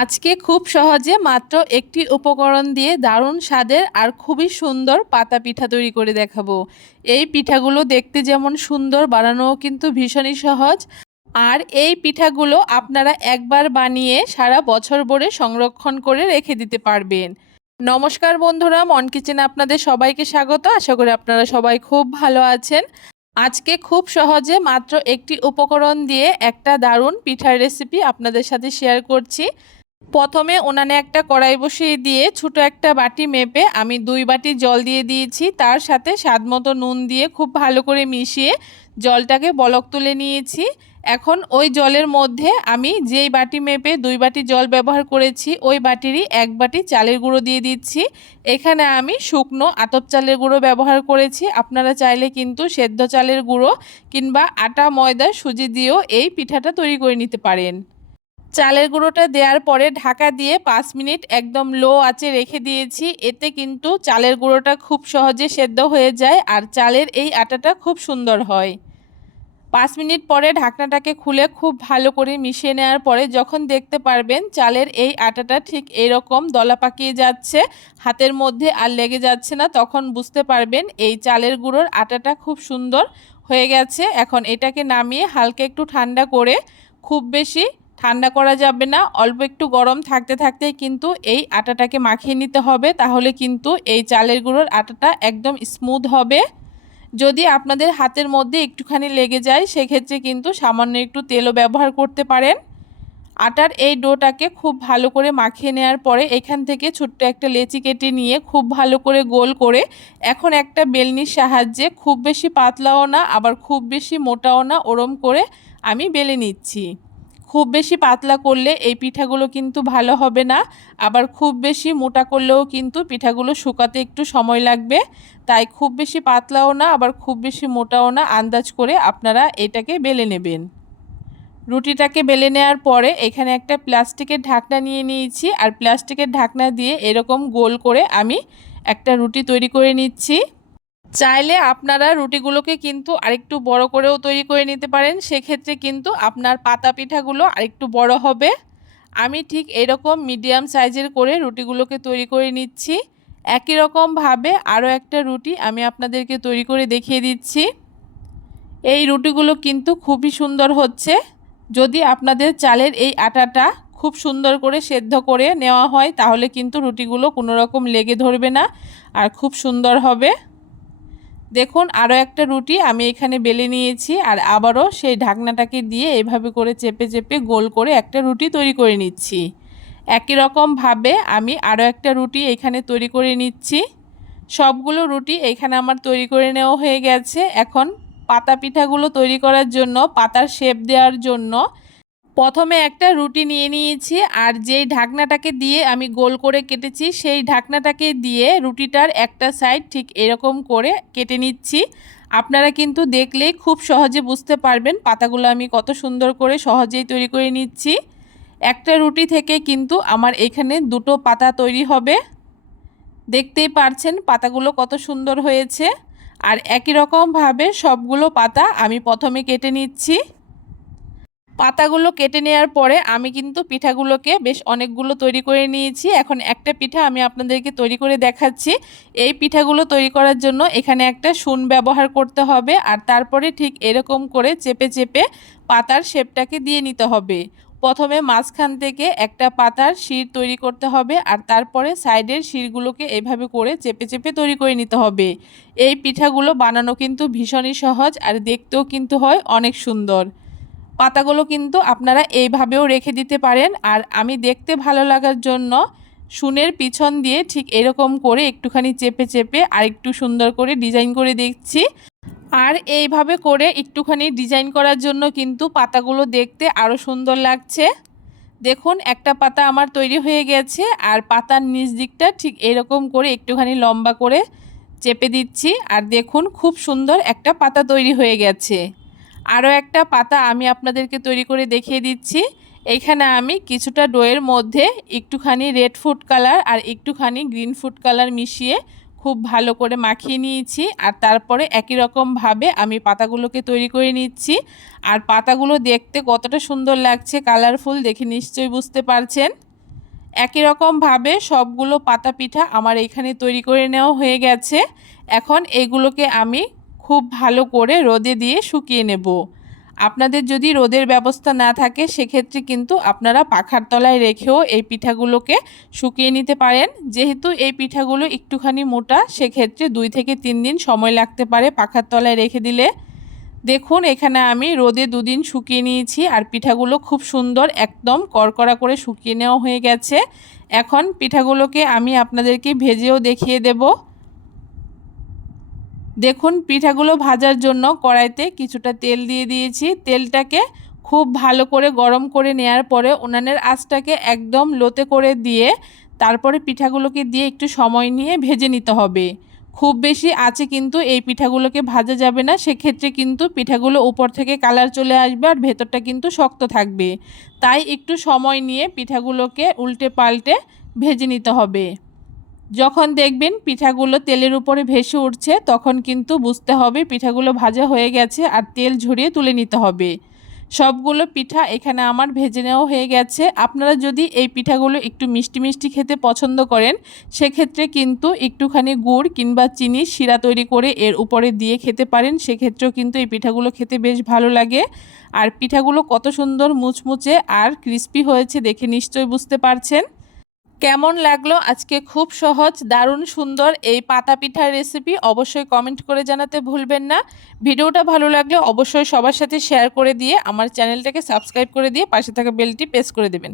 আজকে খুব সহজে মাত্র একটি উপকরণ দিয়ে দারুণ স্বাদের আর খুবই সুন্দর পাতা পিঠা তৈরি করে দেখাবো। এই পিঠাগুলো দেখতে যেমন সুন্দর, বানানোও কিন্তু ভীষণই সহজ। আর এই পিঠাগুলো আপনারা একবার বানিয়ে সারা বছর ভরে সংরক্ষণ করে রেখে দিতে পারবেন। নমস্কার বন্ধুরা, মন কিচেনে আপনাদের সবাইকে স্বাগত। আশা করি আপনারা সবাই খুব ভালো আছেন। আজকে খুব সহজে মাত্র একটি উপকরণ দিয়ে একটা দারুণ পিঠার রেসিপি আপনাদের সাথে শেয়ার করছি। প্রথমে উনানে একটা কড়াই বসিয়ে দিয়ে ছোট একটা বাটি মেপে আমি 2 বাটি জল দিয়ে দিয়েছি। তার সাথে স্বাদমতো নুন দিয়ে খুব ভালো করে মিশিয়ে জলটাকে বলক তুলে নিয়েছি। এখন ওই জলের মধ্যে আমি যেই বাটি মেপে 2 বাটি জল ব্যবহার করেছি ওই বাটিরই 1 বাটি চালের গুঁড়ো দিয়ে দিচ্ছি। এখানে আমি শুকনো আতপ চালের গুঁড়ো ব্যবহার করেছি। আপনারা চাইলে কিন্তু সেদ্ধ চালের গুঁড়ো কিংবা আটা, ময়দা, সুজি দিয়েও এই পিঠাটা তৈরি করে নিতে পারেন। চালের গুঁড়োটা দেওয়ার পরে ঢাকা দিয়ে 5 মিনিট একদম লো আঁচে রেখে দিয়েছি। এতে কিন্তু চালের গুঁড়োটা খুব সহজে সেদ্ধ হয়ে যায় আর চালের এই আটাটা খুব সুন্দর হয়। 5 মিনিট পরে ঢাকনাটাকে খুলে খুব ভালো করে মিশিয়ে নেওয়ার পরে যখন দেখতে পারবেন চালের এই আটাটা ঠিক এরকম দলা পাকিয়ে যাচ্ছে, হাতের মধ্যে আর লেগে যাচ্ছে না, তখন বুঝতে পারবেন এই চালের গুঁড়োর আটাটা খুব সুন্দর হয়ে গেছে। এখন এটাকে নামিয়ে হালকা একটু ঠান্ডা করে, খুব বেশি ঠান্ডা করা যাবে না, অল্প একটু গরম থাকতে থাকতেই কিন্তু এই আটাটাকে মাখিয়ে নিতে হবে। তাহলে কিন্তু এই চালের গুঁড়োর আটাটা একদম স্মুথ হবে। যদি আপনাদের হাতের মধ্যে একটুখানি লেগে যায় সেক্ষেত্রে কিন্তু সামান্য একটু তেলও ব্যবহার করতে পারেন। আটার এই ডোটাকে খুব ভালো করে মাখিয়ে নেওয়ার পরে এখান থেকে ছোট্ট একটা লেচি কেটে নিয়ে খুব ভালো করে গোল করে এখন একটা বেলনির সাহায্যে, খুব বেশি পাতলাও না আবার খুব বেশি মোটাও না, ওরম করে আমি বেলে নিচ্ছি। খুব বেশি পাতলা করলে এই পিঠাগুলো কিন্তু ভালো হবে না, আবার খুব বেশি মোটা করলেও কিন্তু পিঠাগুলো শুকাতে একটু সময় লাগবে। তাই খুব বেশি পাতলাও না আবার খুব বেশি মোটাও না, আন্দাজ করে আপনারা এটাকে বেলে নেবেন। রুটিটাকে বেলে নেওয়ার পরে এখানে একটা প্লাস্টিকের ঢাকনা নিয়ে নিয়েছি আর প্লাস্টিকের ঢাকনা দিয়ে এরকম গোল করে আমি একটা রুটি তৈরি করে নিচ্ছি। চাইলে আপনারা রুটিগুলোকে কিন্তু আরেকটু বড় করেও তৈরি করে নিতে পারেন, সেক্ষেত্রে কিন্তু আপনার পাতা পিঠাগুলো আরেকটু বড় হবে। আমি ঠিক এরকম মিডিয়াম সাইজের করে রুটিগুলোকে তৈরি করে নিচ্ছি। একই রকমভাবে আরও একটা রুটি আমি আপনাদেরকে তৈরি করে দেখিয়ে দিচ্ছি। এই রুটিগুলো কিন্তু খুবই সুন্দর হচ্ছে। যদি আপনাদের চালের এই আটাটা খুব সুন্দর করে সেদ্ধ করে নেওয়া হয় তাহলে কিন্তু রুটিগুলো কোনো রকম লেগে ধরবে না আর খুব সুন্দর হবে। দেখুন, আরও একটা রুটি আমি এখানে বেলে নিয়েছি আর আবারও সেই ঢাকনাটাকে দিয়ে এভাবে করে চেপে চেপে গোল করে একটা রুটি তৈরি করে নিচ্ছি। একই রকমভাবে আমি আরও একটা রুটি এখানে তৈরি করে নিচ্ছি। সবগুলো রুটি এখানে আমার তৈরি করে নেওয়া হয়ে গেছে। এখন পাতা পিঠাগুলো তৈরি করার জন্য, পাতার শেপ দেওয়ার জন্য প্রথমে একটা রুটি নিয়ে নিয়েছি আর যেই ঢাকনাটাকে দিয়ে আমি গোল করে কেটেছি সেই ঢাকনাটাকে দিয়ে রুটিটার একটা সাইড ঠিক এরকম করে কেটে নিচ্ছি। আপনারা কিন্তু দেখলেই খুব সহজে বুঝতে পারবেন পাতাগুলো আমি কত সুন্দর করে সহজেই তৈরি করে নিচ্ছি। একটা রুটি থেকে কিন্তু আমার এখানে দুটো পাতা তৈরি হবে। দেখতেই পারছেন পাতাগুলো কত সুন্দর হয়েছে। আর একই রকমভাবে সবগুলো পাতা আমি প্রথমে কেটে নিচ্ছি। পাতাগুলো কেটে নেওয়ার পরে আমি কিন্তু পিঠাগুলোকে বেশ অনেকগুলো তৈরি করে নিয়েছি। এখন একটা পিঠা আমি আপনাদেরকে তৈরি করে দেখাচ্ছি। এই পিঠাগুলো তৈরি করার জন্য এখানে একটা শুন ব্যবহার করতে হবে আর তারপরে ঠিক এরকম করে চেপে চেপে পাতার শেপটাকে দিয়ে নিতে হবে। প্রথমে মাঝখান থেকে একটা পাতার শির তৈরি করতে হবে আর তারপরে সাইডের শিরগুলোকে এভাবে করে চেপে চেপে তৈরি করে নিতে হবে। এই পিঠাগুলো বানানো কিন্তু ভীষণই সহজ আর দেখতেও কিন্তু হয় অনেক সুন্দর। পাতাগুলো কিন্তু আপনারা এইভাবেও রেখে দিতে পারেন আর আমি দেখতে ভালো লাগার জন্য শুনের পিছন দিয়ে ঠিক এরকম করে একটুখানি চেপে চেপে আর একটু সুন্দর করে ডিজাইন করে দিচ্ছি। আর এইভাবে করে একটুখানি ডিজাইন করার জন্য কিন্তু পাতাগুলো দেখতে আরও সুন্দর লাগছে। দেখুন, একটা পাতা আমার তৈরি হয়ে গেছে আর পাতার নিচ দিকটা ঠিক এরকম করে একটুখানি লম্বা করে চেপে দিচ্ছি আর দেখুন খুব সুন্দর একটা পাতা তৈরি হয়ে গেছে। আরও একটা পাতা আমি আপনাদেরকে তৈরি করে দেখিয়ে দিচ্ছি। এইখানে আমি কিছুটা ডোয়ের মধ্যে একটুখানি রেড ফুড কালার আর একটুখানি গ্রিন ফুড কালার মিশিয়ে খুব ভালো করে মাখিয়ে নিয়েছি আর তারপরে একই রকমভাবে আমি পাতাগুলোকে তৈরি করে নিচ্ছি। আর পাতাগুলো দেখতে কতটা সুন্দর লাগছে, কালারফুল, দেখে নিশ্চয়ই বুঝতে পারছেন। একই রকমভাবে সবগুলো পাতা পিঠা আমার এখানে তৈরি করে নেওয়া হয়ে গেছে। এখন এগুলোকে আমি খুব ভালো করে রোদে দিয়ে শুকিয়ে নেব। আপনাদের যদি রোদের ব্যবস্থা না থাকে সেক্ষেত্রে কিন্তু আপনারা পাখার তলায় রেখেও এই পিঠাগুলোকে শুকিয়ে নিতে পারেন। যেহেতু এই পিঠাগুলো একটুখানি মোটা, সেক্ষেত্রে 2 থেকে 3 দিন সময় লাগতে পারে পাখার তলায় রেখে দিলে। দেখুন এখানে আমি রোদে 2 দিন শুকিয়ে নিয়েছি আর পিঠাগুলো খুব সুন্দর একদম কড়কড়া করে শুকিয়ে নেওয়া হয়ে গেছে। এখন পিঠাগুলোকে আমি আপনাদেরকে ভেজেও দেখিয়ে দেব। দেখুন পিঠাগুলো ভাজার জন্য কড়াইতে কিছুটা তেল দিয়ে দিয়েছি। তেলটাকে খুব ভালো করে গরম করে নেওয়ার পরে উনানের আঁচটাকে একদম লোতে করে দিয়ে তারপরে পিঠাগুলোকে দিয়ে একটু সময় নিয়ে ভেজে নিতে হবে। খুব বেশি আঁচে কিন্তু এই পিঠাগুলোকে ভাজা যাবে না, সেক্ষেত্রে কিন্তু পিঠাগুলো উপর থেকে কালার চলে আসবে আর ভেতরটা কিন্তু শক্ত থাকবে। তাই একটু সময় নিয়ে পিঠাগুলোকে উল্টে পাল্টে ভেজে নিতে হবে। যখন দেখবেন পিঠাগুলো তেলের উপরে ভেসে উঠছে তখন কিন্তু বুঝতে হবে পিঠাগুলো ভাজা হয়ে গেছে আর তেল ঝরিয়ে তুলে নিতে হবে। সবগুলো পিঠা এখানে আমার ভেজে নেওয়া হয়ে গেছে। আপনারা যদি এই পিঠাগুলো একটু মিষ্টি মিষ্টি খেতে পছন্দ করেন সেক্ষেত্রে কিন্তু একটুখানি গুড় কিংবা চিনির শিরা তৈরি করে এর উপরে দিয়ে খেতে পারেন, সেক্ষেত্রেও কিন্তু এই পিঠাগুলো খেতে বেশ ভালো লাগে। আর পিঠাগুলো কত সুন্দর মুচমুচে আর ক্রিস্পি হয়েছে দেখে নিশ্চয়ই বুঝতে পারছেন। কেমন লাগলো আজকে খুব সহজ দারুণ সুন্দর এই পাতা পিঠার রেসিপি অবশ্যই কমেন্ট করে জানাতে ভুলবেন না। ভিডিওটা ভালো লাগলে অবশ্যই সবার সাথে শেয়ার করে দিয়ে আমার চ্যানেলটাকে সাবস্ক্রাইব করে দিয়ে পাশে থাকা বেলটি প্রেস করে দেবেন।